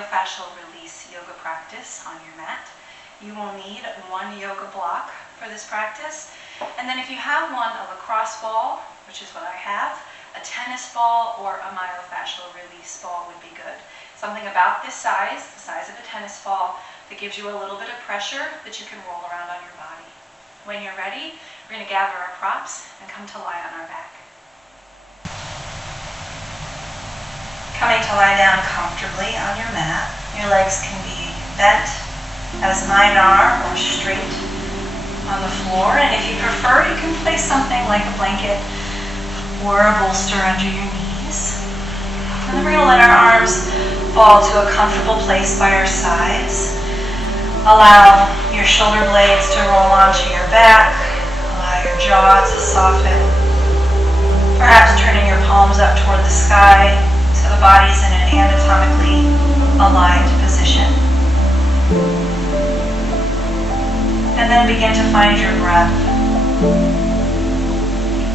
myofascial release yoga practice on your mat. You will need one yoga block for this practice. And then if you have one, a lacrosse ball, which is what I have, a tennis ball, or a myofascial release ball would be good. Something about this size, the size of a tennis ball, that gives you a little bit of pressure that you can roll around on your body. When you're ready, we're going to gather our props and come to lie on our back. Coming to lie down comfortably on your mat. Your legs can be bent as mine are or straight on the floor. And if you prefer, you can place something like a blanket or a bolster under your knees. And then we're going to let our arms fall to a comfortable place by our sides. Allow your shoulder blades to roll onto your back. Allow your jaw to soften. Perhaps turning your palms up toward the sky so the body's in an anatomically aligned position. And then begin to find your breath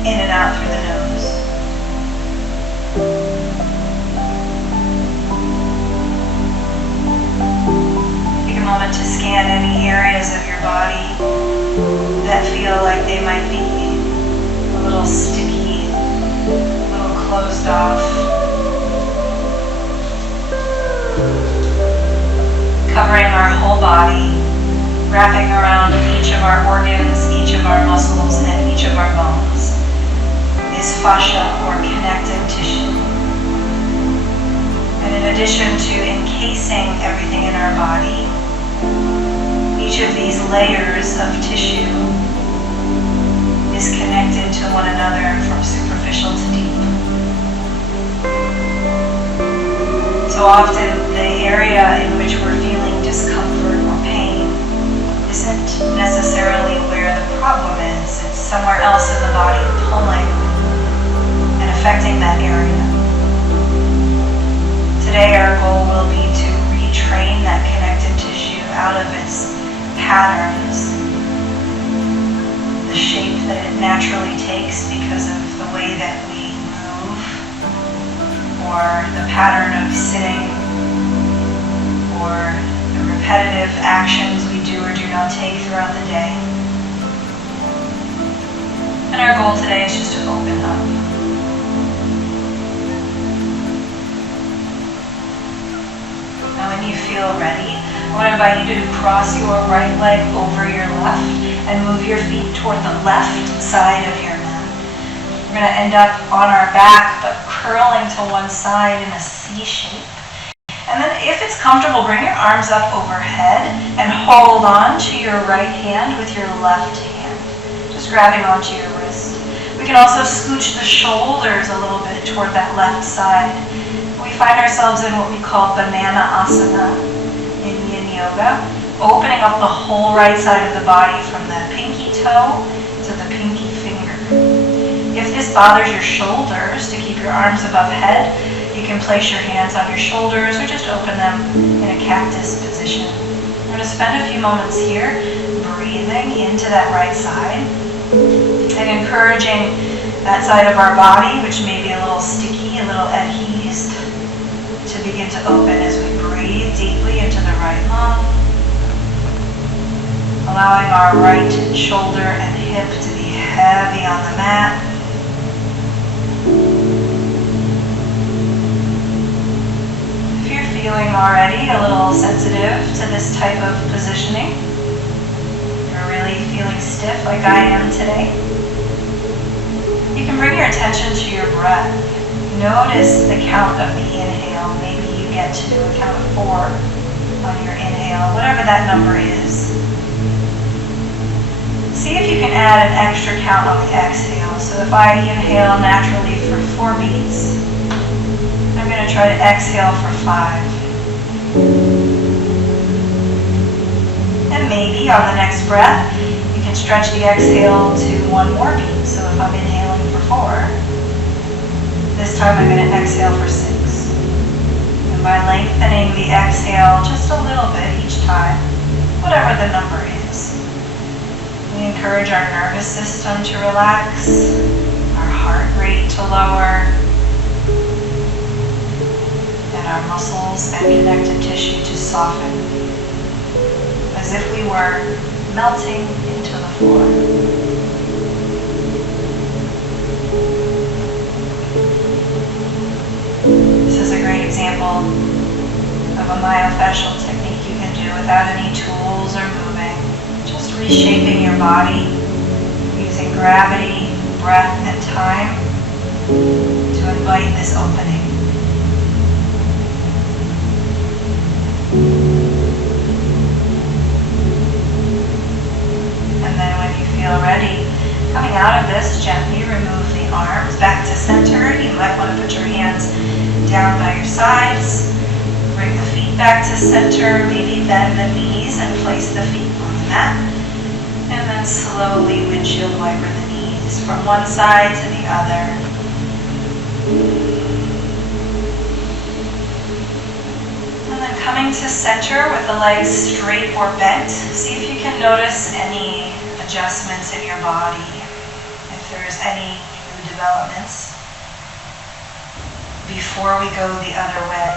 in and out through the nose. Take a moment to scan any areas of your body that feel like they might be a little sticky, a little closed off. Covering our whole body, wrapping around each of our organs, each of our muscles, and each of our bones is fascia or connective tissue. And in addition to encasing everything in our body, each of these layers of tissue is connected to one another from superficial to deep. So often the area in which we're feeling discomfort or pain isn't necessarily where the problem is. It's somewhere else in the body pulling and affecting that area. Today our goal will be to retrain that connective tissue out of its patterns, the shape that it naturally takes because of the way that we move, or the pattern of sitting, or the repetitive actions we do or do not take throughout the day. And our goal today is just to open up. Now when you feel ready, I want to invite you to cross your right leg over your left and move your feet toward the left side of your mat. We're going to end up on our back, but curling to one side in a C shape. And then if it's comfortable, bring your arms up overhead and hold on to your right hand with your left hand, just grabbing onto your wrist. We can also scooch the shoulders a little bit toward that left side. We find ourselves in what we call banana asana in yin yoga, opening up the whole right side of the body from the pinky toe to the pinky finger. If this bothers your shoulders, to keep your arms above head, you can place your hands on your shoulders or just open them in a cactus position. We're going to spend a few moments here breathing into that right side and encouraging that side of our body, which may be a little sticky, a little adhesed, to begin to open as we breathe deeply into the right lung, allowing our right shoulder and hip to be heavy on the mat. If you're feeling already a little sensitive to this type of positioning, you're really feeling stiff like I am today, you can bring your attention to your breath. Notice the count of the inhale. Maybe you get to a count of 4 on your inhale, whatever that number is. See if you can add an extra count on the exhale. So if I inhale naturally for 4 beats, I'm going to try to exhale for 5. And maybe on the next breath, you can stretch the exhale to 1 more beat. So if I'm inhaling for 4, this time I'm going to exhale for 6. And by lengthening the exhale just a little bit each time, whatever the number is, we encourage our nervous system to relax, our heart rate to lower, and and our muscles and connective tissue to soften, as if we were melting into the floor. This is a great example of a myofascial technique you can do without any tools or moving, just reshaping your body using gravity, breath, and time to invite this opening. And then when you feel ready, coming out of this, gently remove the arms back to center. You might want to put your hands down by your sides. Bring the feet back to center. Maybe bend the knees and place the feet on the mat. And then slowly windshield wiper the knees from one side to the other. And then coming to center with the legs straight or bent. See if you can notice any adjustments in your body. If there's any new developments before we go the other way.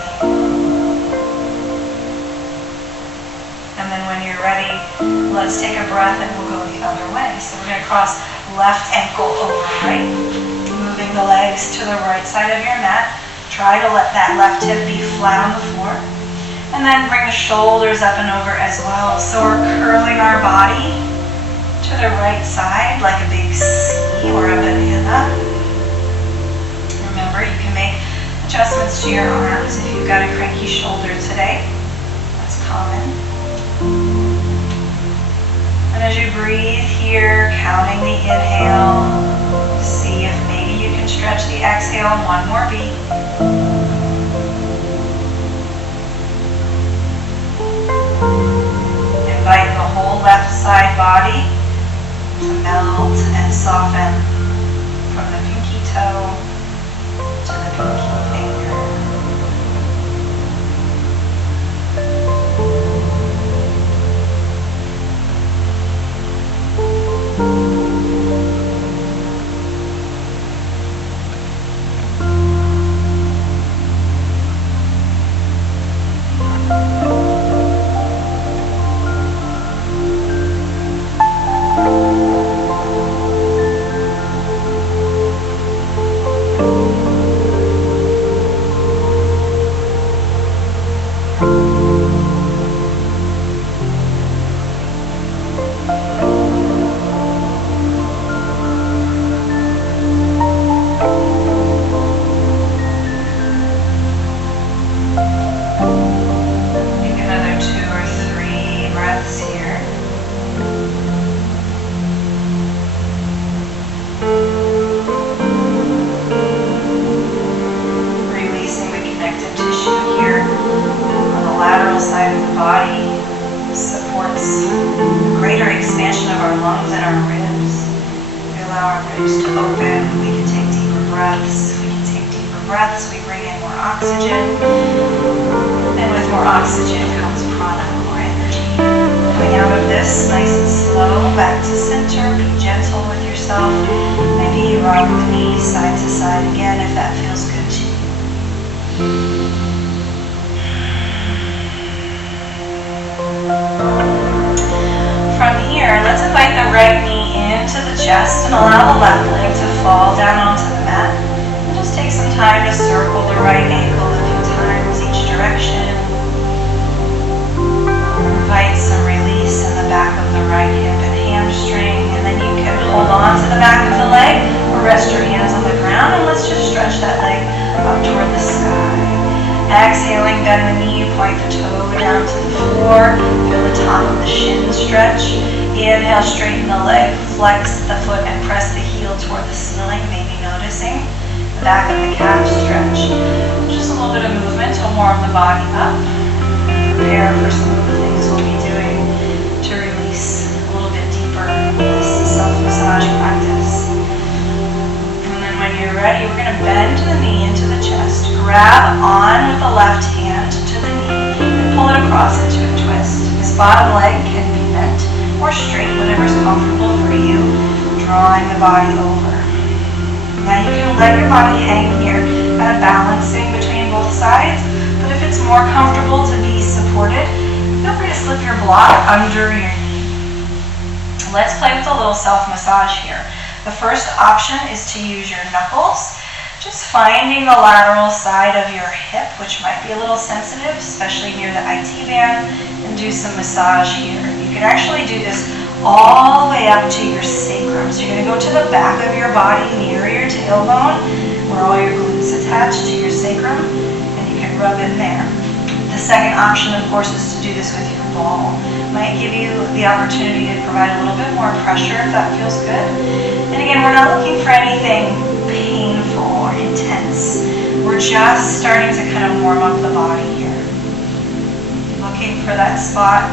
And then when you're ready, let's take a breath and we'll go the other way. So we're going to cross left ankle over right, moving the legs to the right side of your mat. Try to let that left hip be flat on the floor. And then bring the shoulders up and over as well. So we're curling our body to the right side like a big C or a banana. Remember, you can make adjustments to your arms if you've got a cranky shoulder today. That's common. And as you breathe here, counting the inhale, see if maybe you can stretch the exhale one more beat. Invite the whole left side body to melt and soften from the pinky toe to the pinky finger. Exhaling, bend the knee, point the toe down to the floor, feel the top of the shin stretch. Inhale, straighten the leg, flex the foot and press the heel toward the ceiling, maybe noticing the back of the calf stretch. Just a little bit of movement to warm the body up. Prepare for some of the things we'll be doing to release a little bit deeper in this self-massage practice. And then when you're ready, we're going to bend the knee into the chest. Grab on with the left hand to the knee and pull it across into a twist. This bottom leg can be bent or straight, whatever's comfortable for you, drawing the body over. Now you can let your body hang here, kind of balancing between both sides, but it's more comfortable to be supported, feel free to slip your block under your knee. Let's play with a little self-massage here. The first option is to use your knuckles, just finding the lateral side of your hip, which might be a little sensitive, especially near the IT band, and do some massage here. You can actually do this all the way up to your sacrum. So you're going to go to the back of your body near your tailbone, where all your glutes attach to your sacrum, and you can rub in there. The second option, of course, is to do this with your ball. Might give you the opportunity to provide a little bit more pressure if that feels good. And again, we're not looking for anything painful or intense. We're just starting to kind of warm up the body here. Looking for that spot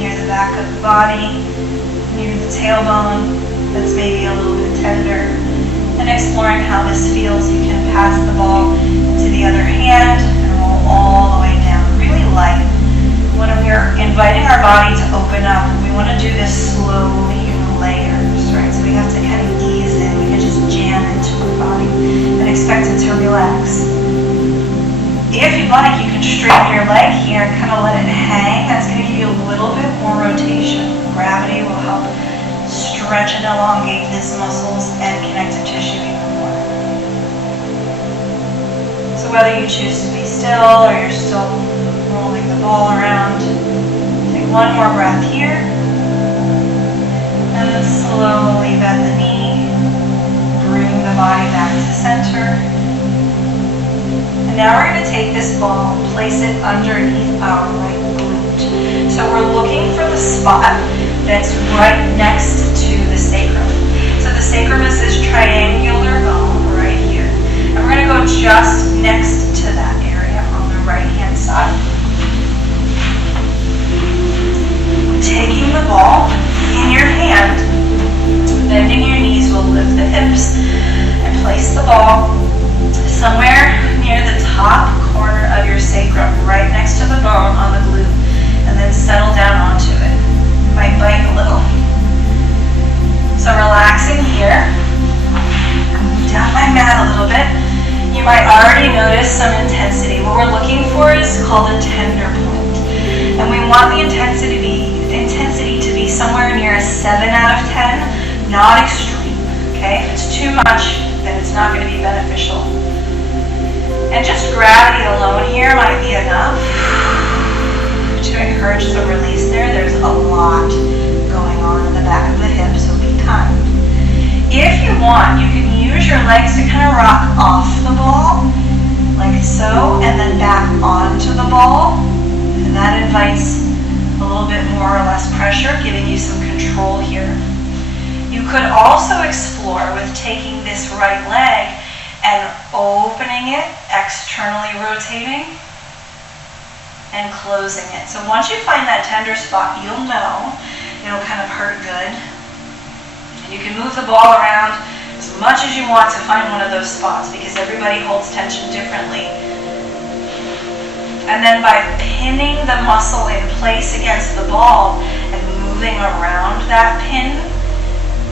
near the back of the body, near the tailbone, that's maybe a little bit tender, and exploring how this feels. You can pass the ball to the other hand and roll all the way down, really light. When we're inviting our body to open up, we want to do this slowly in layers, right? So we have to kind of ease in. We can just jam into our body and expect it to relax. If you'd like, you can straighten your leg here and kind of let it hang. That's going to give you a little bit more rotation. Gravity will help stretch and elongate these muscles and connective tissue even more. So whether you choose to be still or you're still rolling the ball around, take one more breath here. And then slowly bend the knee. Bring the body back to center. And now we're going to take this ball, place it underneath our right glute. So we're looking for the spot that's right next to the sacrum. So the sacrum is this triangular bone right here. And we're going to go just next to that area on the right-hand side. Taking the ball in your hand, bending your knees, will lift the hips and place the ball somewhere near the top corner of your sacrum, right next to the bone on the glute, and then settle down onto it. It might bite a little. So relaxing here, move down my mat a little bit. You might already notice some intensity. What we're looking for is called a tender point. And we want the intensity to be somewhere near a 7 out of 10, not extreme. Okay? If it's too much, then it's not going to be beneficial. And just gravity alone here might be enough to encourage the release there. There's a lot going on in the back of the hip, so be kind. If you want, you can use your legs to kind of rock off the ball, like so, and then back onto the ball. And that invites a little bit more or less pressure, giving you some control here. You could also explore with taking this right leg and opening it, externally rotating, and closing it. So once you find that tender spot, you'll know it'll kind of hurt good. And you can move the ball around as much as you want to find one of those spots, because everybody holds tension differently. And then by pinning the muscle in place against the ball and moving around that pin,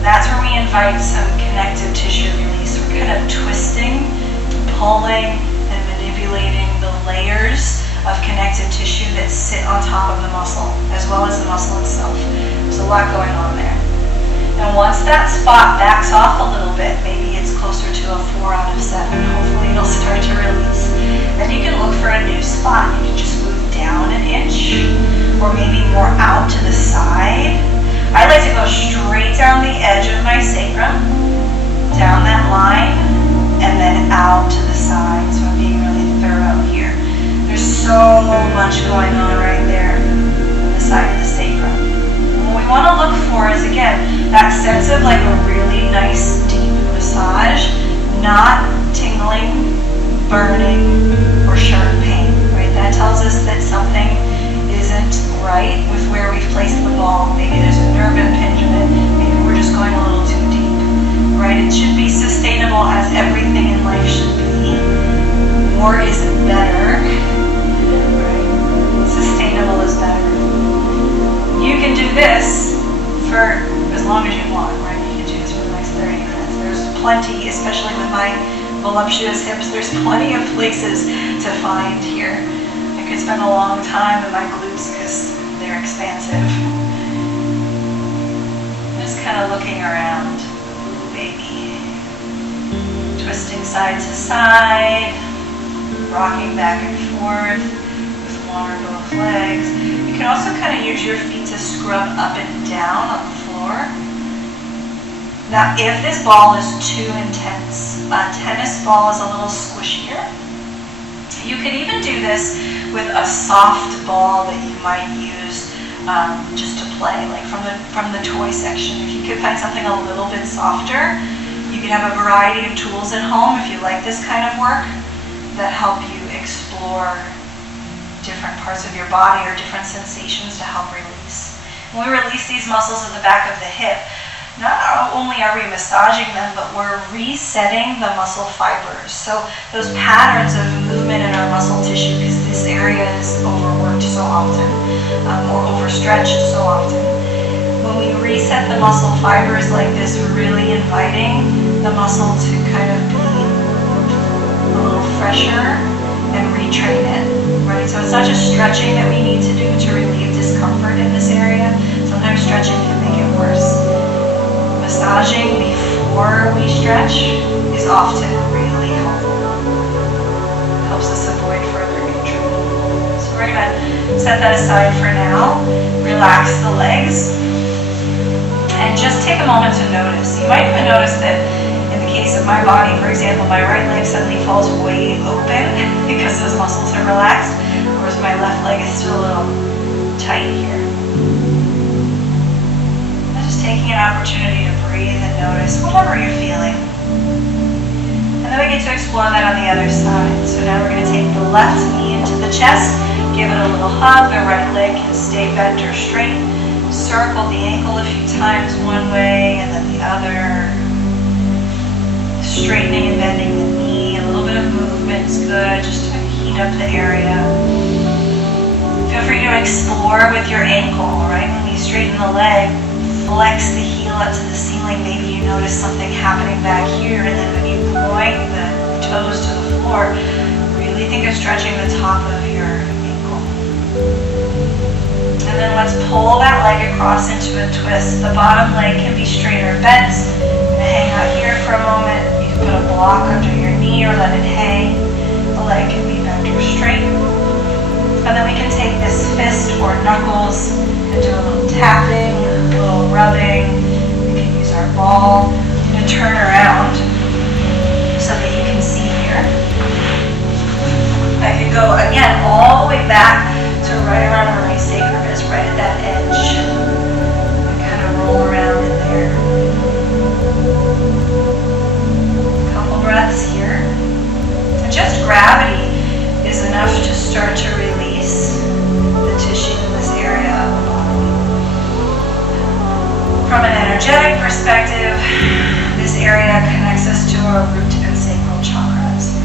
that's where we invite some connective tissue release. We're kind of twisting, pulling, and manipulating the layers of connective tissue that sit on top of the muscle, as well as the muscle itself. There's a lot going on there. And once that spot backs off a little bit, maybe it's closer to a 4 out of 7, hopefully it'll start to release. And you can look for a new spot. You can just move down an inch, or maybe more out to the side. I like to go straight down the edge of my sacrum, down that line, and then out to the side. So I'm being really thorough here. There's so much going on right there on the side of the sacrum. And what we want to look for is, again, that sense of like a really nice deep massage, not tingling, burning, or sharp pain, right? That tells us that something isn't right with where we've placed the ball. Maybe there's a nerve impingement, maybe we're just going a little too deep, right? It should be sustainable, as everything in life should be. More isn't better, right? Sustainable is better. You can do this for as long as you want, right? You can do this for the next 30 minutes. There's plenty, especially with my voluptuous hips, there's plenty of places to find here. I could spend a long time in my glutes because they're expansive. Just kind of looking around. Ooh, baby. Twisting side to side, rocking back and forth with one or both legs. You can also kind of use your feet to scrub up and down on the floor. Now, if this ball is too intense, a tennis ball is a little squishier. You could even do this with a soft ball that you might use just to play, like from the toy section. If you could find something a little bit softer, you could have a variety of tools at home if you like this kind of work that help you explore different parts of your body or different sensations to help release. When we release these muscles at the back of the hip, not only are we massaging them, but we're resetting the muscle fibers. So those patterns of movement in our muscle tissue, because this area is overworked so often, or overstretched so often. When we reset the muscle fibers like this, we're really inviting the muscle to kind of be a little fresher and retrain it, right? So it's not just stretching that we need to do to relieve discomfort in this area. Sometimes stretching can make it worse. Massaging before we stretch is often really helpful. Helps us avoid further injury. So we're going to set that aside for now. Relax the legs. And just take a moment to notice. You might even notice that in the case of my body, for example, my right leg suddenly falls way open because those muscles are relaxed, whereas my left leg is still a little tight here. And just taking an opportunity to breathe and notice whatever you're feeling. And then we get to explore that on the other side. So now we're going to take the left knee into the chest, give it a little hug, the right leg can stay bent or straight. Circle the ankle a few times one way and then the other. Straightening and bending the knee. A little bit of movement is good just to heat up the area. Feel free to explore with your ankle, right? When you straighten the leg, flex the heel up to the ceiling. Maybe you notice something happening back here, and then when you point the toes to the floor, really think of stretching the top of your ankle. And then let's pull that leg across into a twist. The bottom leg can be straight or bent. Hang out here for a moment. You can put a block under your knee or let it hang. The leg can be bent or straight. And then we can take this fist or knuckles and do a little tapping, a little rubbing. We can use our ball to turn around so that you can see here. I could go again all the way back to right around where my sacrum is, right at that edge. And kind of roll around in there. Couple breaths here. And just gravity is enough to start to release the tissue in this area of the body. From an energetic perspective, this area connects us to our root and sacral chakras.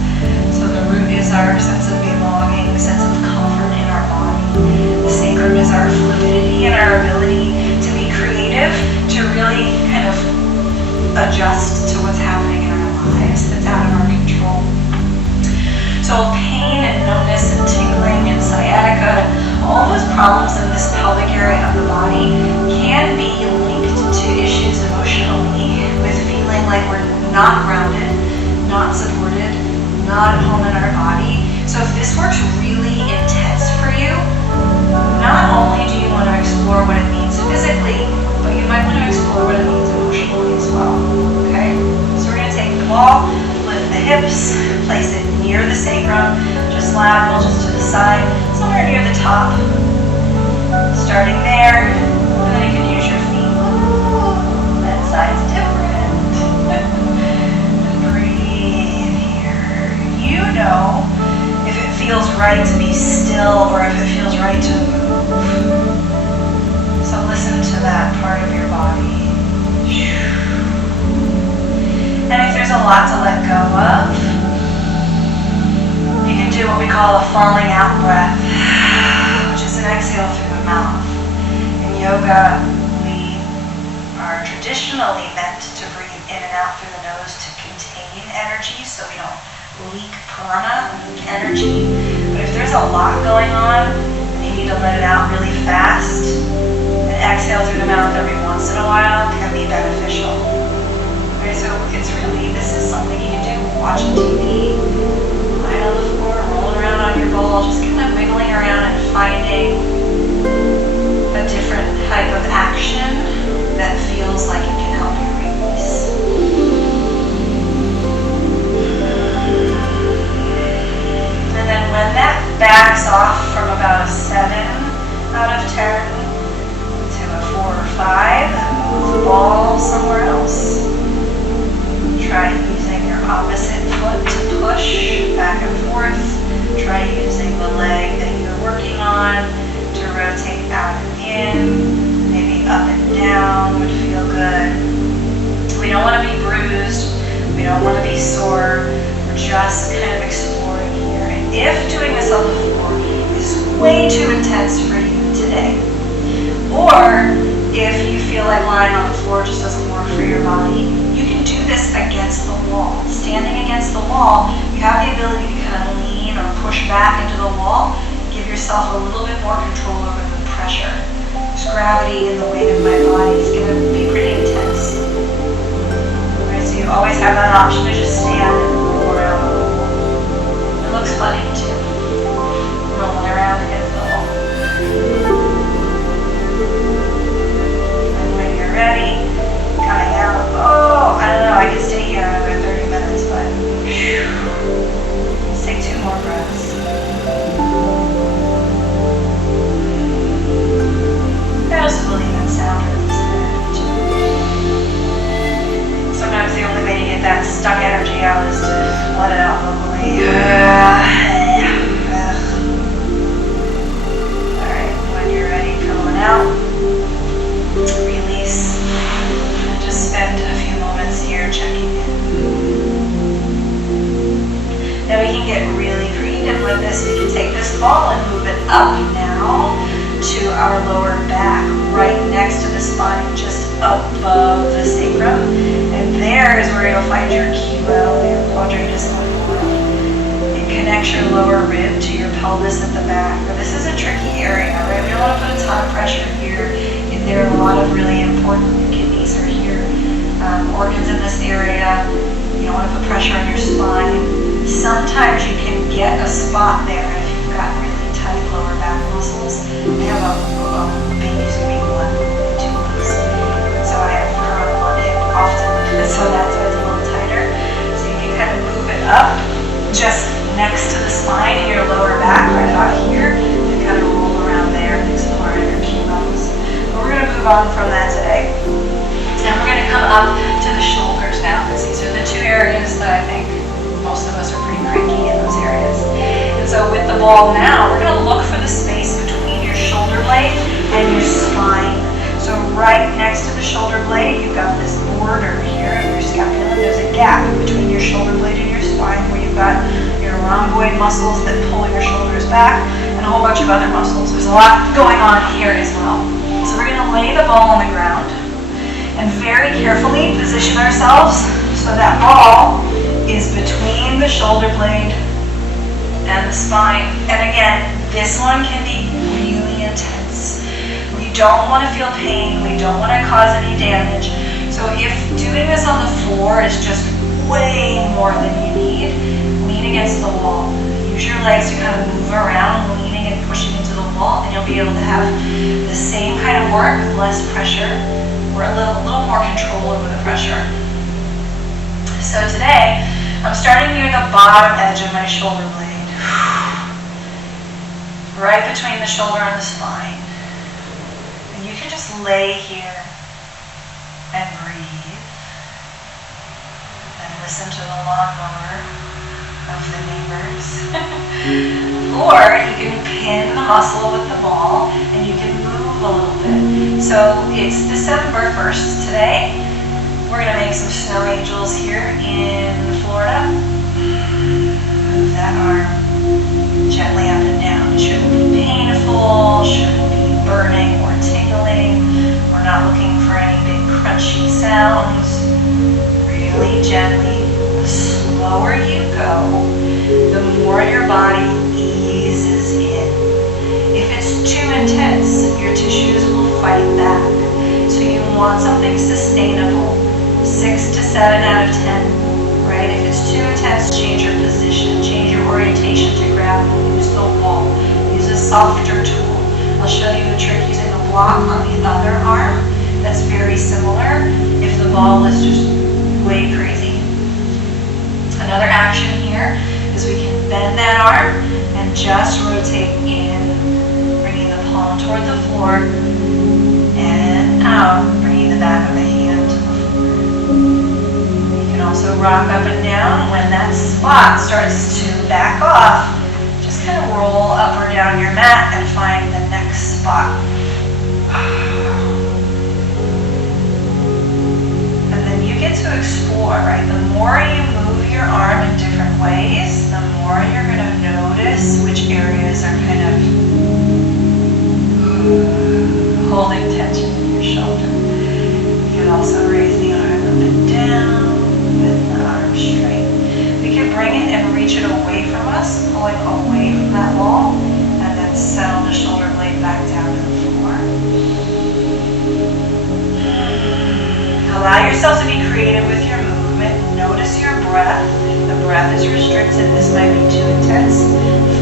So the root is our sense of belonging, sense of comfort in our body. The sacrum is our fluidity and our ability to be creative, to really kind of adjust to what's happening in our lives that's out of our control. So pain and numbness and tingling and sciatica, all those problems in this pelvic area of the body can be linked to issues emotionally with feeling like we're not grounded, not supported, not at home in our body. So if this works really intense for you, not only do you want to explore what it means physically, but you might want to explore what it means emotionally as well. Okay? So we're going to take the ball, lift the hips, place it near the sacrum, just lateral, just to the side, somewhere near the top. Starting there, and then you can use your feet. That side's different. And breathe here. You know if it feels right to be still or if it feels right to move. So listen to that part of your body. And if there's a lot to let go of, you can do what we call a falling out breath, which is an exhale through the mouth. In yoga, we are traditionally meant to breathe in and out through the nose to contain yin energy so we don't leak prana energy. But if there's a lot going on and you need to let it out really fast, and exhale through the mouth every once in a while can be beneficial. Okay, so it's really, this is something you can do watching TV, lying on the floor, rolling around on your ball, just kind of wiggling around and finding a different type of action that feels like it can help you release. And then when that backs off from about a 7 out of 10 to a 4 or 5, move the ball somewhere else. Try using your opposite foot to push back and forth. Try using the leg that you're working on to rotate out and in. Maybe up and down would feel good. We don't want to be bruised. We don't want to be sore. We're just kind of exploring here. And if doing this on the floor is way too intense for you today, or if you feel like lying on the floor just doesn't work for your body, you can do this against the wall. Standing against the wall, you have the ability to kind of lean or push back into the wall, give yourself a little bit more control over the pressure. There's gravity in the weight of my body. It's going to be pretty intense. Right, so you always have that option to just stand and roll around the wall. It looks funny too, rolling around against the wall. And when you're ready, coming out. Oh, I don't know, I could stay here another 30 minutes, but let's take 2 more breaths. I also believe in sound release energy. Sometimes the only way to get that stuck energy out is to let it out vocally. Alright, when you're ready, come on out. Release. And just spend a few moments here checking in. Now we can get really creative with this. We can take this ball and move it up now to our lower back, right next to the spine, just above the sacrum. And there is where you'll find your QL, your quadratus lumborum. It connects your lower rib to your pelvis at the back. Now, this is a tricky area, right? We don't want to put a ton of pressure here. There are a lot of really important kidneys are here. Organs in this area. You don't want to put pressure on your spine. Sometimes you can get a spot there if you've got really tight lower back muscles. I have a baby's week 1, 2 weeks. So I have her on one hip often. So that's why it's a little tighter. So you can kind of move it up just next to the spine in your lower back, right about here. And kind of roll around there and explore your QLs. We're going to move on from that today. And we're going to come up to the shoulders now, because these are the 2 areas that I think most of us are pretty cranky in those areas. And so with the ball now, we're going to look for the space between your shoulder blade and your spine. So right next to the shoulder blade, you've got this border here of your scapula. There's a gap between your shoulder blade and your spine where you've got your rhomboid muscles that pull your shoulders back and a whole bunch of other muscles. There's a lot going on here as well. So we're going to lay the ball on the ground and very carefully position ourselves so that ball is between the shoulder blade and the spine. And again, this one can be really intense. We don't want to feel pain. We don't want to cause any damage. So if doing this on the floor is just way more than you need, lean against the wall. Use your legs to kind of move around, leaning and pushing into the wall, and you'll be able to have the same kind of work with less pressure, or a little more control over the pressure. So today, I'm starting near the bottom edge of my shoulder blade, right between the shoulder and the spine. And you can just lay here and breathe, and listen to the lawnmower of the neighbors. Or you can pin the muscle with the ball and you can move a little bit. So it's December 1st today. We're going to make some snow angels here in Florida. Move that arm gently up and down. It shouldn't be painful, shouldn't be burning or tingling. We're not looking for any big crunchy sounds. Really gently, too intense, your tissues will fight back. So you want something sustainable. 6 to 7 out of 10, right? If it's too intense, change your position, change your orientation to gravity, use the wall, use a softer tool. I'll show you a trick using a block on the other arm that's very similar if the ball is just way crazy. Another action here is we can bend that arm and just rotate in, bringing the palm toward the floor and out, bringing the back of the hand to the floor. You can also rock up and down. When that spot starts to back off, just kind of roll up or down your mat and find the next spot. And then you get to explore, right? The more you move your arm in different ways, the more you're going to notice which areas are kind of holding tension in your shoulder. You can also raise the arm up and down with the arm straight. We can bring it and reach it away from us, pulling away from that wall, and then settle the shoulder blade back down to the floor. Allow yourself to be creative with your movement. Notice your breath. If the breath is restricted, this might be too intense.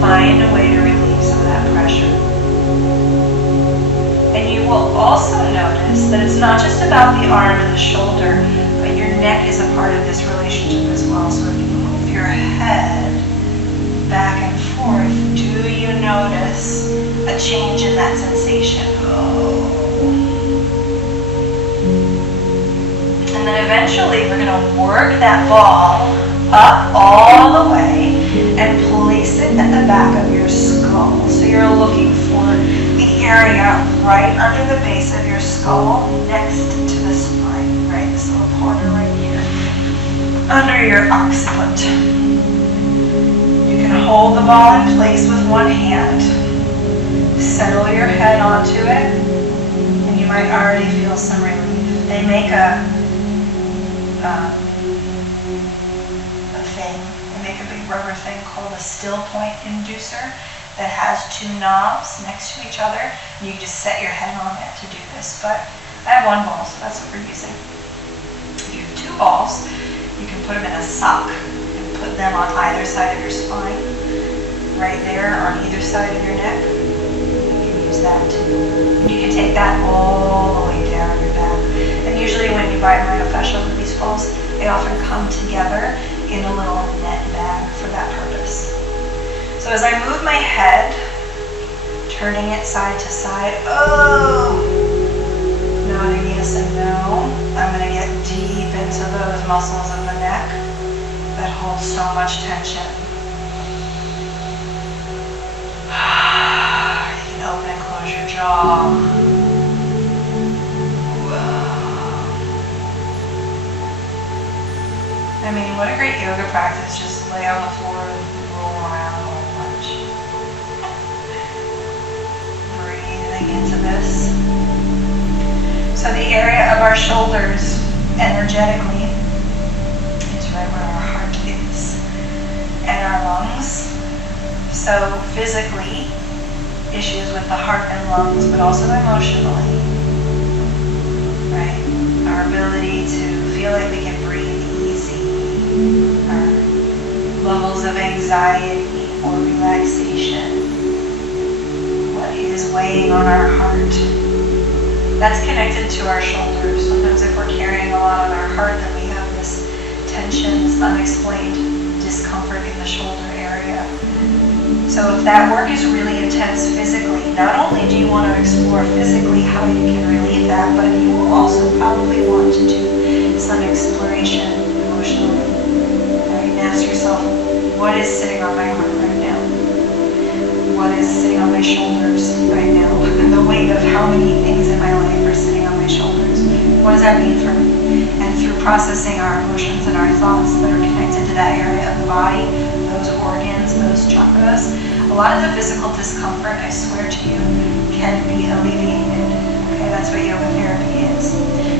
Find a way to relieve some of that pressure. And you will also notice that it's not just about the arm and the shoulder, but your neck is a part of this relationship as well. So if you move your head back and forth, do you notice a change in that sensation? Oh. And then eventually we're going to work that ball up all the way and place it at the back of your skull. So you're looking for the area right under the base of your skull next to the spine, right? This little corner right here, under your occiput. You can hold the ball in place with one hand, settle your head onto it, and you might already feel some relief. They make a thing. They make a big rubber thing called a still point inducer that has 2 knobs next to each other. You can just set your head on it to do this. But I have 1 ball, so that's what we're using. If you have 2 balls, you can put them in a sock and put them on either side of your spine, right there on either side of your neck. You can use that too. You can take that all the way down your back. And usually when you buy Myofascial release balls, they often come together in a little net bag for that purpose. So as I move my head, turning it side to side, oh, nodding yes and no, I'm going to get deep into those muscles of the neck that hold so much tension. You can open and close your jaw. I mean, what a great yoga practice. Just lay on the floor and roll around a whole bunch. Breathing into this. So the area of our shoulders, energetically, is right where our heart is. And our lungs. So physically, issues with the heart and lungs, but also emotionally. Right? Our ability to feel like we can breathe easy. Our levels of anxiety or relaxation, what is weighing on our heart. That's connected to our shoulders. Sometimes if we're carrying a lot on our heart, then we have this tension, this unexplained discomfort in the shoulder area. So if that work is really intense physically, not only do you want to explore physically how you can relieve that, but you will also probably want to do some exploration emotionally. Ask yourself, what is sitting on my heart right now? What is sitting on my shoulders right now? The weight of how many things in my life are sitting on my shoulders. What does that mean for me? And through processing our emotions and our thoughts that are connected to that area of the body, those organs, those chakras, a lot of the physical discomfort, I swear to you, can be alleviated. Okay, that's what yoga therapy is.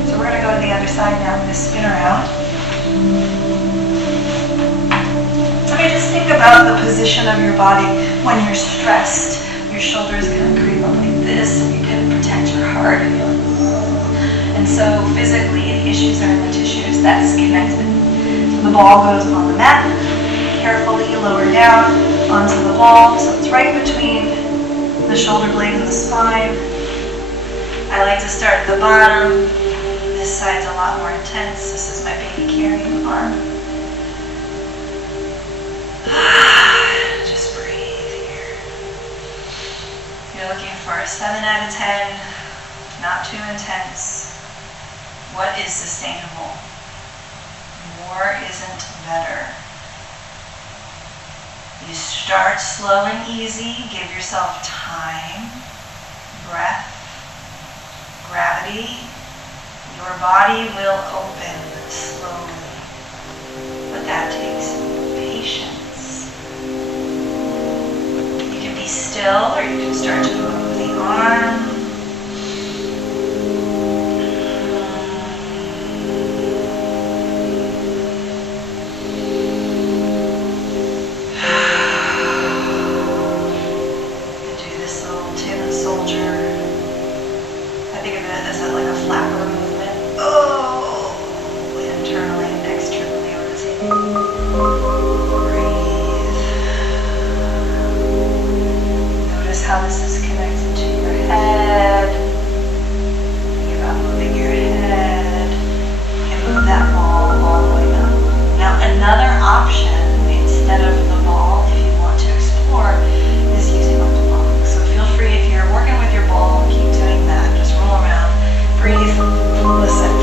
So we're going to go to the other side now. I'm going to spin around. I mean, just think about the position of your body when you're stressed. Your shoulders kind of creep up this, you can protect your heart. And so physically, the issues are in the tissues. That's connected. So the ball goes on the mat. Carefully lower down onto the ball. So it's right between the shoulder blade and the spine. I like to start at the bottom. This side's a lot more intense. This is my baby carrying arm. Just breathe here. You're looking for a 7 out of 10, not too intense. What is sustainable? More isn't better. You start slow and easy. Give yourself time, breath, gravity. Your body will open slowly, but that takes patience. You can be still, or you can start to move the arm. Do this little tin soldier. I think of it as like a flapper movement. Oh, internally and externally rotating. Breathe. Notice how this is connected to your head. Think about moving your head. You can move that ball all the way up. Now another option, instead of the ball, if you want to explore, is using a block. So feel free, if you're working with your ball, keep doing that. Just roll around. Breathe. Listen.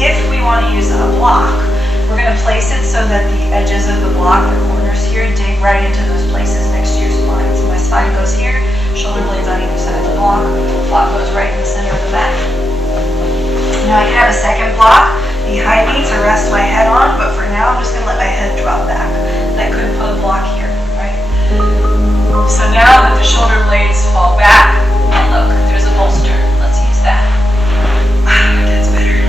If we want to use a block, we're going to place it so that the edges of the block, the corners here, dig right into those places next to your spine. So my spine goes here, shoulder blades on either side of the block goes right in the center of the mat. Now I can have a second block behind me to rest my head on, but for now I'm just going to let my head drop back. I could put a block here, right? So now that the shoulder blades fall back, and look, there's a bolster. Let's use that. That's better.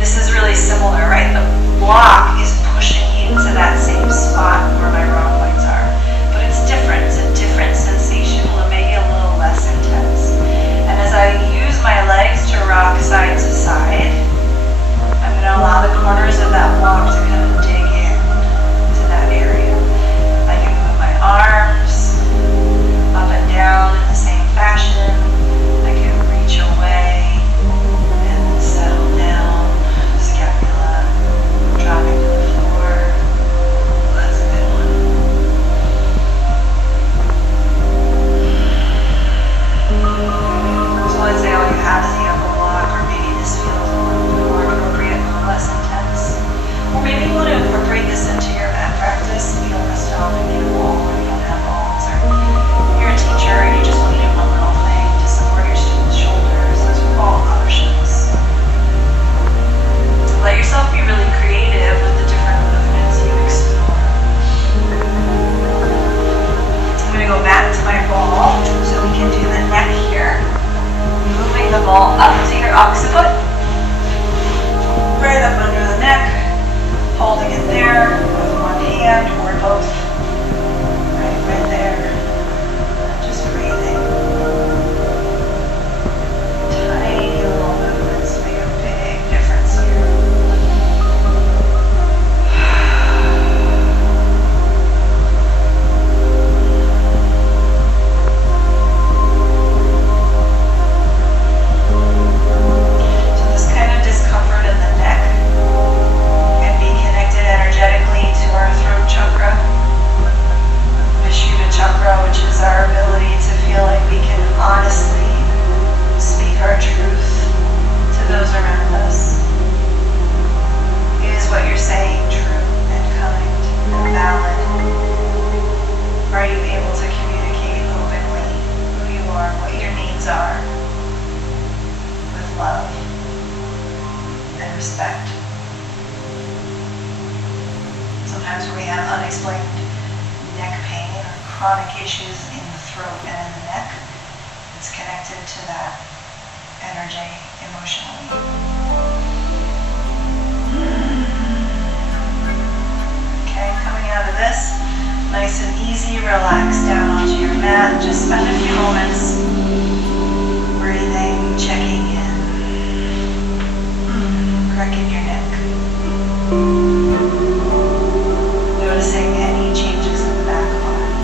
This is really similar, right? The block is pushing into that same spot where my rhomboids are. But it's different. It's a different sensation, maybe a little less intense. And as I use my legs to rock side to side, I'm going to allow the corners of that block to kind of dig in to that area. I can move my arms up and down in the same fashion. I can reach away and then settle down, scapula dropping to the floor. That's a good one. So let's say all you have is the upper block, or maybe this feels a little bit more appropriate, a little less intense. Or maybe you want to incorporate this into your mat practice. You don't rest off and get a ball, or you don't have balls, or you're a teacher and you just want to do one little thing to support your students' shoulders. Those are all options. Let yourself be really creative with the different movements you explore. I'm going to go back to my ball so we can do the neck here. Moving the ball up to your occiput, right up under the neck, holding it there with one hand or both. Right there. Just breathing. Tiny little movements make a big difference here. So this kind of discomfort in the neck can be connected energetically to our throat chakra, Vishuddha chakra, which is our ability to feel like we can honestly speak our truth to those around us. Is what you're saying true and kind and valid? Are you able to communicate openly who you are, what your needs are, with love and respect? Sometimes when we have unexplained neck pain or chronic issues in the throat and in the neck, it's connected to that energy emotionally. Okay, coming out of this, Nice and easy, relax down onto your mat. Just spend a few moments breathing, checking in, cracking your neck. Noticing any changes in the back body.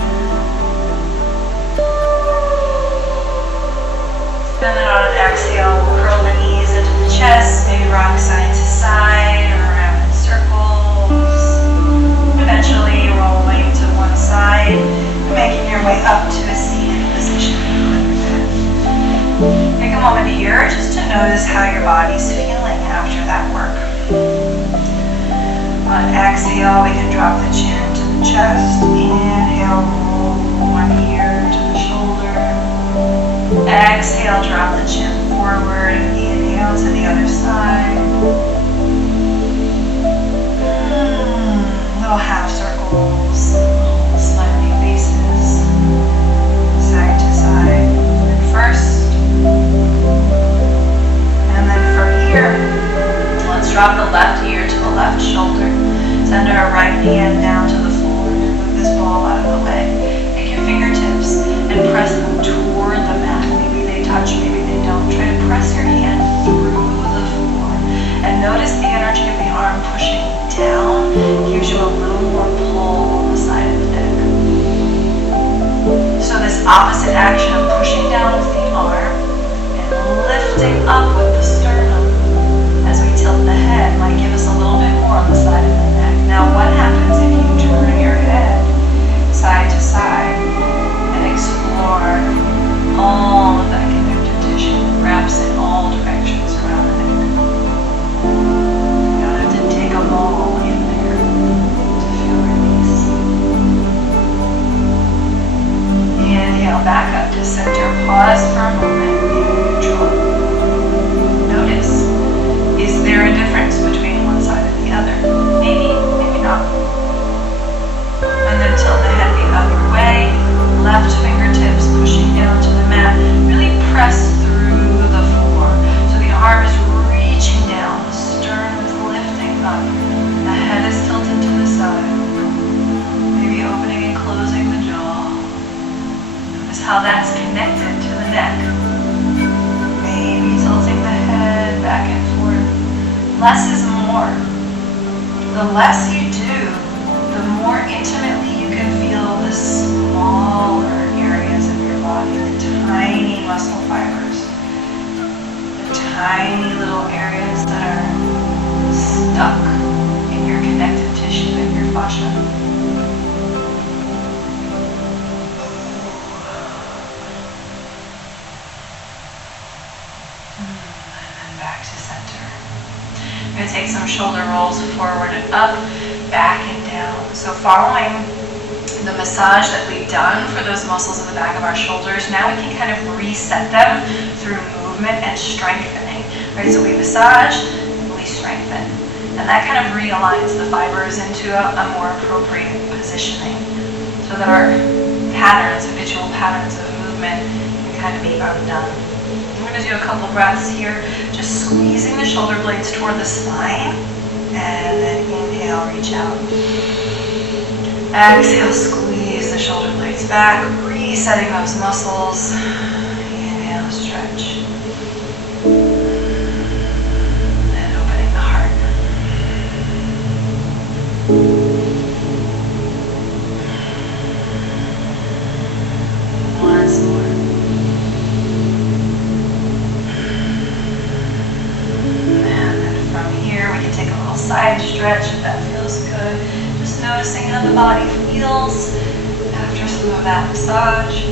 Then on an exhale, curl the knees into the chest, maybe rock side to side or around in circles. Eventually rolling to one side, making your way up to a seated position. Take a moment here just to notice how your body's feeling after that work. On exhale, we can drop the chin to the chest. Inhale, roll one ear to the shoulder. Exhale, drop the chin forward. Inhale to the other side. Little half circles, little smiling faces, side to side. And first, and then from here, let's drop the left ear to the left shoulder. Send our right hand down to the floor and move this ball out of the way. Take your fingertips and press them toward the mat. Maybe they touch, maybe they don't. Try to press your hand through the floor. And notice the energy of the arm pushing down gives you a little more pull on the side of the neck. So this opposite action of pushing down with the arm and lifting up with the sternum as we tilt the head might give us a little bit more on the side of the neck. Now what happens if you turn your head side to side and explore all of that connective tissue that wraps in all directions around the neck? You don't have to dig a ball in there to feel release. Inhale back up to center. Pause for a moment. Neutral. Notice, is there a difference between one side and the other? Maybe, maybe not. And then tilt the head the other way. Left fingertips pushing down to the mat. Really press through the floor. So the arm is reaching down. The sternum is lifting up. The head is tilted to the side. Maybe opening and closing the jaw. Notice how that's connected to the neck. Maybe tilting the head back and forth. Less is more. The less you do, the more intimately you can feel the smaller areas of your body, the tiny muscle fibers, the tiny little areas that are stuck in your connective tissue and your fascia. Back to center. I'm going to take some shoulder rolls forward and up, back and down. So following the massage that we've done for those muscles in the back of our shoulders, now we can kind of reset them through movement and strengthening. Right? So we massage, we strengthen. And that kind of realigns the fibers into a more appropriate positioning so that our patterns, habitual patterns of movement can kind of be undone. I'm going to do a couple breaths here, just squeezing the shoulder blades toward the spine, and then inhale, reach out. Exhale, squeeze the shoulder blades back, resetting those muscles. Inhale, stretch. And opening the heart. Once more. Take a little side stretch if that feels good. Just noticing how the body feels after some of that massage.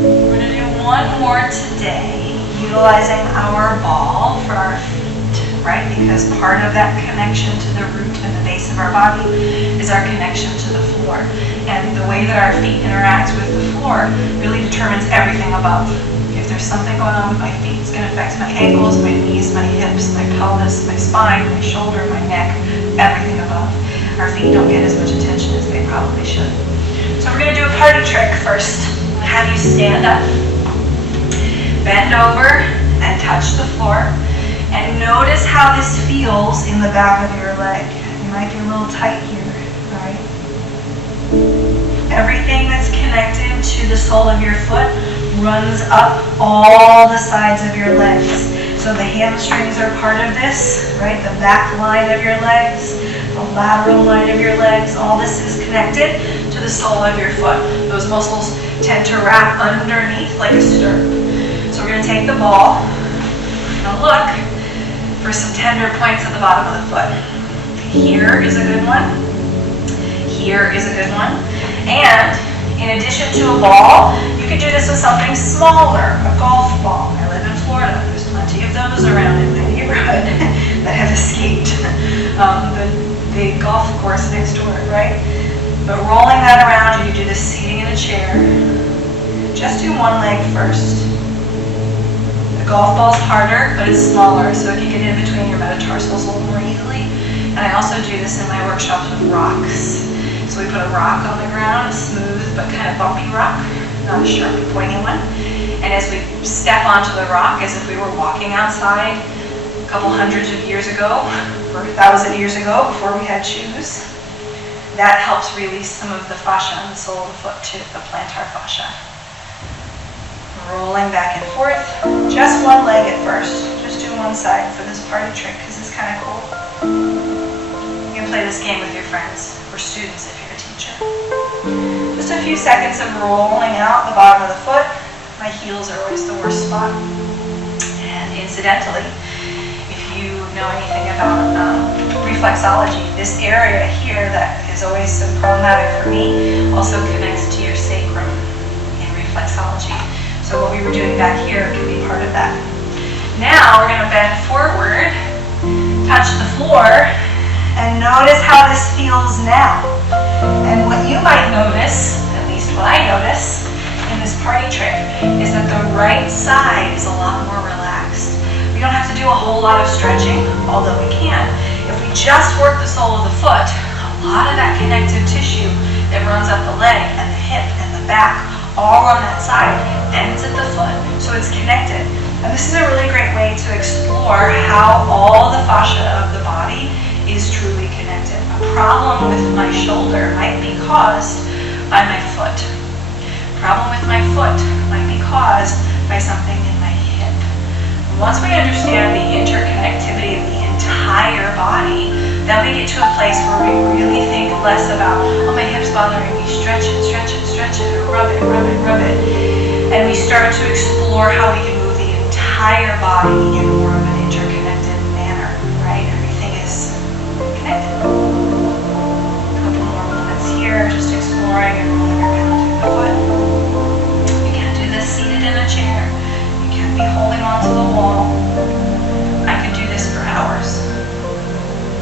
We're going to do one more today, utilizing our ball for our feet, right? Because part of that connection to the root and the base of our body is our connection to the floor. And the way that our feet interact with the floor really determines everything above. If there's something going on with my feet, it's going to affect my ankles, my knees, my hips, my pelvis, my spine, my shoulder, my neck, everything above. Our feet don't get as much attention as they probably should. So we're going to do a party trick first. I'm going to have you stand up, bend over, and touch the floor. And notice how this feels in the back of your leg. You might be a little tight here, right? Everything that's connected to the sole of your foot runs up all the sides of your legs. So the hamstrings are part of this, right? The back line of your legs, the lateral line of your legs, all this is connected to the sole of your foot. Those muscles tend to wrap underneath like a stirrup. So we're going to take the ball and look for some tender points at the bottom of the foot. Here is a good one. Here is a good one. And in addition to a ball, you could do this with something smaller, a golf ball. I live in Florida. There's plenty of those around in my neighborhood that have escaped the big golf course next door, right? But rolling that around, you could do this seating in a chair. Just do one leg first. The golf ball's harder, but it's smaller, so it can get in between your metatarsals a little more easily. And I also do this in my workshops with rocks. So we put a rock on the ground, a smooth but kind of bumpy rock, not a sharp, pointy one. And as we step onto the rock, as if we were walking outside a couple hundreds of years ago, or 1,000 years ago, before we had shoes, that helps release some of the fascia on the sole of the foot too, the plantar fascia. Rolling back and forth, just one leg at first. Just do one side for this party trick, because it's kind of cool. You can play this game with your friends, or students if you're a teacher. Just a few seconds of rolling out the bottom of the foot. My heels are always the worst spot. And incidentally, if you know anything about reflexology, this area here that is always so problematic for me also connects to your sacrum in reflexology. So what we were doing back here can be part of that. Now we're going to bend forward, touch the floor, and notice how this feels now. And what you might notice, at least what I notice in this party trick, is that the right side is a lot more relaxed. We don't have to do a whole lot of stretching, although we can. If we just work the sole of the foot, a lot of that connective tissue that runs up the leg and the hip and the back, all on that side, ends at the foot, so it's connected. And this is a really great way to explore how all the fascia of the body is truly connected. A problem with my shoulder might be caused by my foot. A problem with my foot might be caused by something in my hip. Once we understand the interconnectivity of the entire body, then we get to a place where we really think less about, oh, my hip's bothering me, stretch it, stretch it, stretch it, or rub it, rub it, rub it. And we start to explore how we can move the entire body in more of an interconnected manner, right? Everything is connected. A couple more moments here, just exploring and rolling around through the foot. You can't do this seated in a chair. You can't be holding onto the wall. I could do this for hours.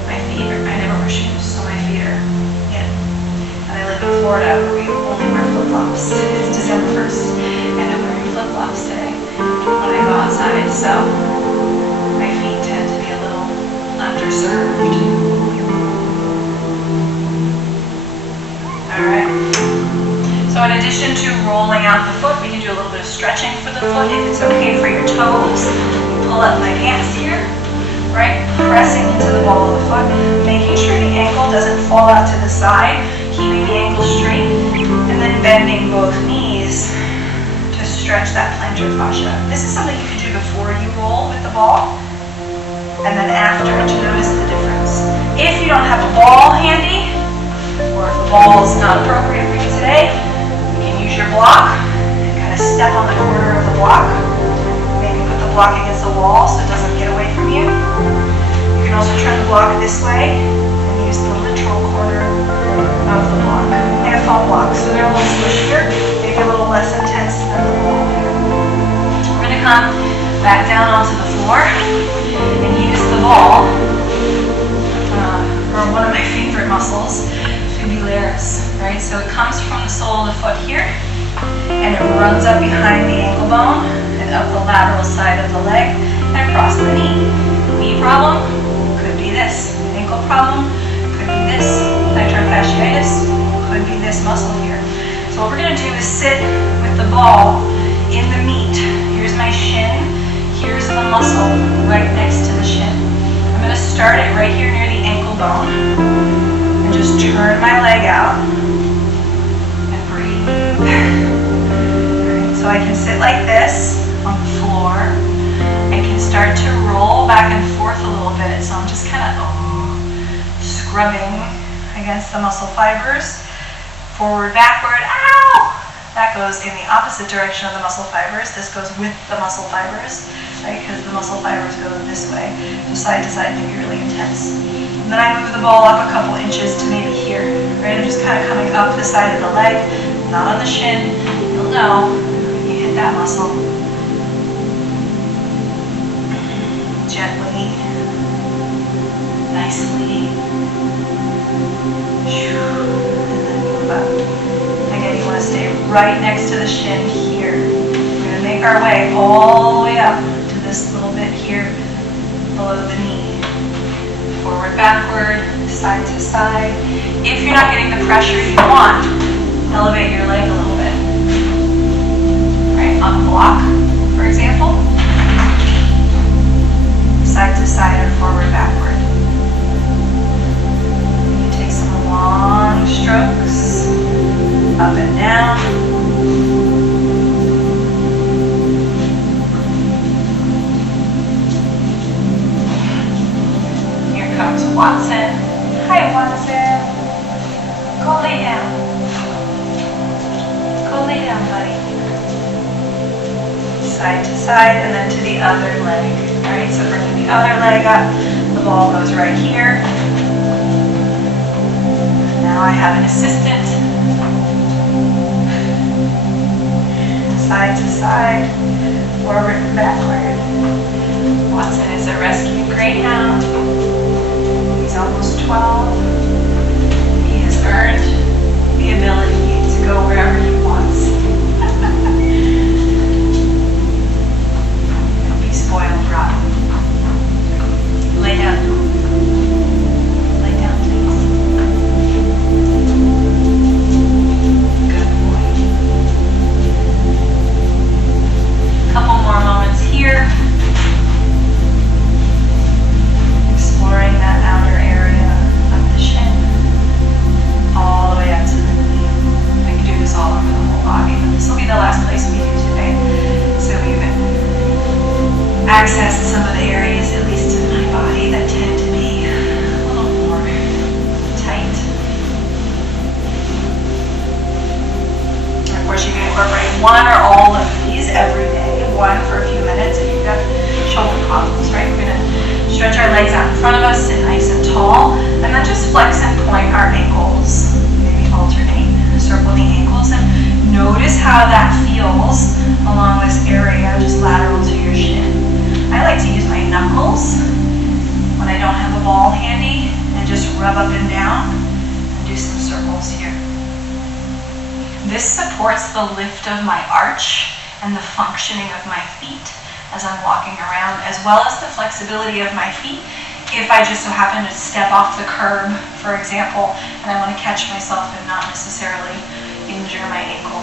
I never wear shoes, so my feet are in. And I live in Florida where we only wear flip-flops. It's December 1st, and I'm wearing flip-flops today when I go outside, so my feet tend to be a little underserved. Alright. So in addition to rolling out the foot, we can do a little bit of stretching for the foot. If it's okay for your toes, pull up my pants here. Right? Pressing into the ball of the foot, making sure the ankle doesn't fall out to the side, keeping the ankle straight, and then bending both knees to stretch that plantar fascia. This is something you can do before you roll with the ball, and then after to notice the difference. If you don't have a ball handy, or if the ball is not appropriate for you today, you can use your block and kind of step on the corner of the block. Maybe put the block against the wall so it doesn't get away from you. You can also turn the block this way and use the literal corner of the block. They have foam blocks, so they're a little squishier, maybe a little less intense than the ball here. We're going to come back down onto the floor and use the ball, or one of my favorite muscles, fibularis, right? So it comes from the sole of the foot here, and it runs up behind the ankle bone, up the lateral side of the leg and across the knee. Knee problem could be this. Ankle problem could be this. Plantar fasciitis could be this muscle here. So what we're going to do is sit with the ball in the meat. Here's my shin. Here's the muscle right next to the shin. I'm going to start it right here near the ankle bone and just turn my leg out and sit like this on the floor. I can start to roll back and forth a little bit. So I'm just kind of scrubbing against the muscle fibers. Forward, backward, ow! That goes in the opposite direction of the muscle fibers. This goes with the muscle fibers, right? Because the muscle fibers go this way. So side to side can be really intense. And then I move the ball up a couple inches to maybe here, right? I'm just kind of coming up the side of the leg, not on the shin. You'll know when you hit that muscle. Gently, nicely. And then move up. Again, you want to stay right next to the shin here. We're going to make our way all the way up to this little bit here below the knee. Forward, backward, side to side. If you're not getting the pressure you want, elevate your leg a little bit. Right, on the block, for example. Side to side or forward, backward. You take some long strokes, up and down. Here comes Watson. Hi, Watson. Go lay down. Go lay down, buddy. Side to side and then to the other leg. Alright, so bringing the other leg up, the ball goes right here. Now I have an assistant. Side to side, forward and backward. Watson is a rescue greyhound. He's almost 12. He has earned the ability to go wherever he wants. Don't be spoiled, rotten. Lay down. Lay down, please. Good boy. Couple more moments here. Exploring that outer area of the shin. All the way up to the knee. We can do this all over the whole body, but this will be the last place we do today. So we can access some of the areas, at least in my body, that tend to be a little more tight. And of course, you can incorporate one or all of these every day, one for a few minutes if you've got shoulder problems, right? We're going to stretch our legs out in front of us, sit nice and tall, and then just flex and point our ankles. Maybe alternate, circle the ankles, and notice how that feels along this area, just lateral to your shin. I like to use my knuckles when I don't have a ball handy and just rub up and down and do some circles here. This supports the lift of my arch and the functioning of my feet as I'm walking around, as well as the flexibility of my feet if I just so happen to step off the curb, for example, and I want to catch myself and not necessarily injure my ankle.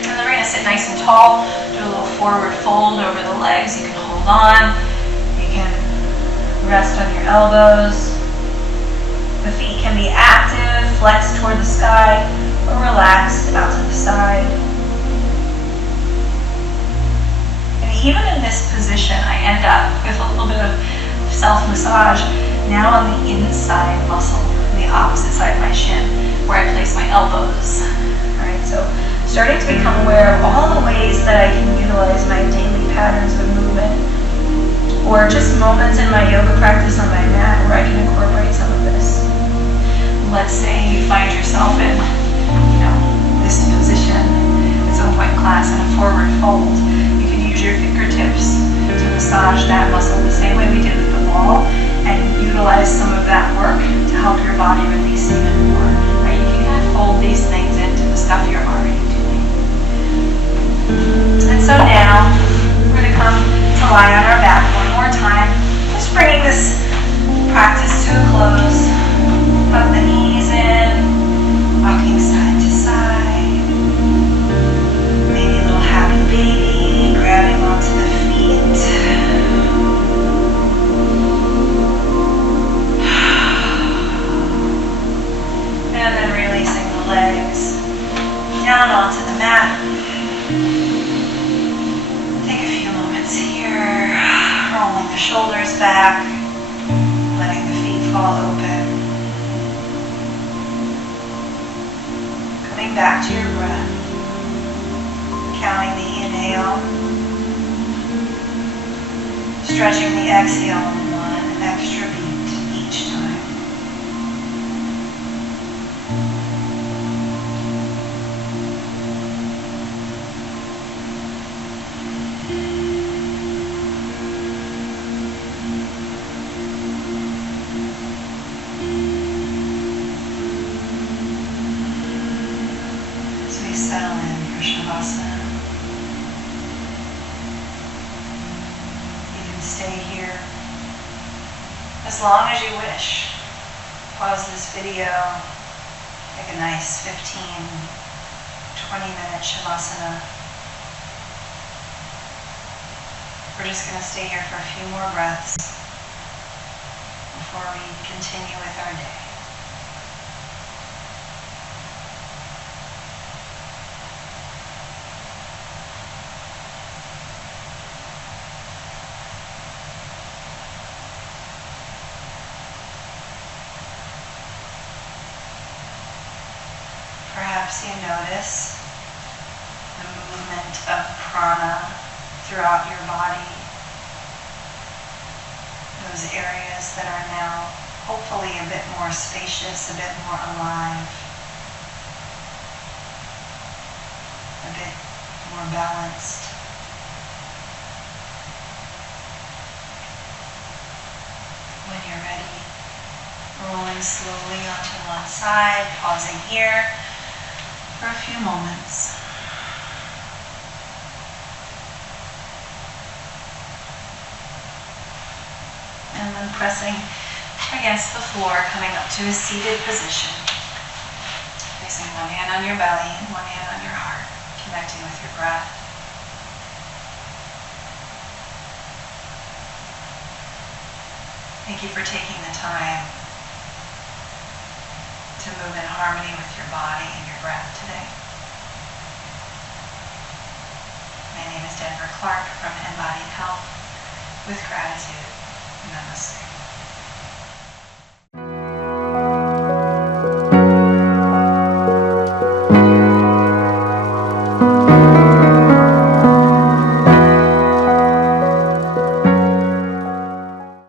And then we're going to sit nice and tall, do a little forward fold over the legs. You can hold on, you can rest on your elbows. The feet can be active, flexed toward the sky, or relaxed out to the side. And even in this position, I end up with a little bit of self-massage now on the inside muscle, the opposite side of my shin, where I place my elbows. All right, so starting to become aware of all the ways that I can utilize my daily patterns of movement, or just moments in my yoga practice on my mat where I can incorporate some of this. Let's say you find yourself in, this position at some point in class in a forward fold. You can use your fingertips to massage that muscle the same way we did with the ball, and utilize some of that work to help your body release even more. Right? You can kind of fold these things into the stuff you're already doing. And so now we're going to come to lie on our back one more time, just bringing this practice to a close. Hug the knees in, rocking side to side. Maybe a little happy baby, grabbing onto the feet. And then releasing the legs down onto the mat. shoulders back, letting the feet fall open. Coming back to your breath, counting the inhale, stretching the exhale 1 extra beat each time. Settle in for Shavasana. You can stay here as long as you wish. Pause this video, take a nice 15, 20-minute Shavasana. We're just going to stay here for a few more breaths before we continue with our day. Perhaps you notice the movement of prana throughout your body. Those areas that are now hopefully a bit more spacious, a bit more alive, a bit more balanced. When you're ready, rolling slowly onto one side, pausing here for a few moments. And then pressing against the floor, coming up to a seated position. Placing one hand on your belly and one hand on your heart, connecting with your breath. Thank you for taking the time to move in harmony with your body and your breath today. My name is Denver Clark from Embodied Health. With gratitude, namaste.